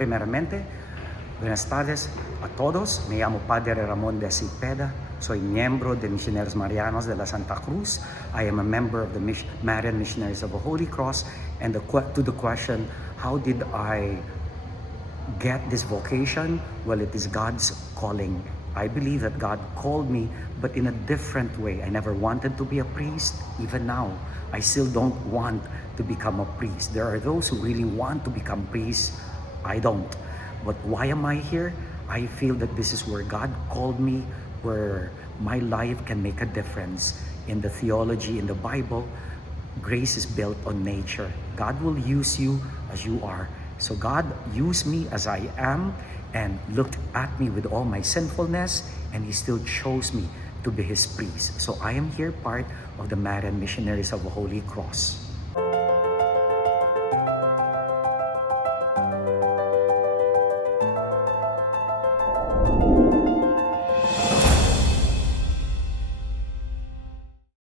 Primeramente, buenas tardes a todos. Me llamo Padre Ramon de Cepeda. Soy miembro de Misioneros Marianos de la Santa Cruz. I am a member of the Marian Missionaries of the Holy Cross. And to the question, how did I get this vocation? Well, it is God's calling. I believe that God called me, but in a different way. I never wanted to be a priest. Even now, I still don't want to become a priest. There are those who really want to become priests. I don't. But why am I here? I feel that this is where God called me, where my life can make a difference. In the theology, in the Bible, grace is built on nature. God will use you as you are. So God used me as I am and looked at me with all my sinfulness, and He still chose me to be His priest. So I am here part of the Marian Missionaries of the Holy Cross.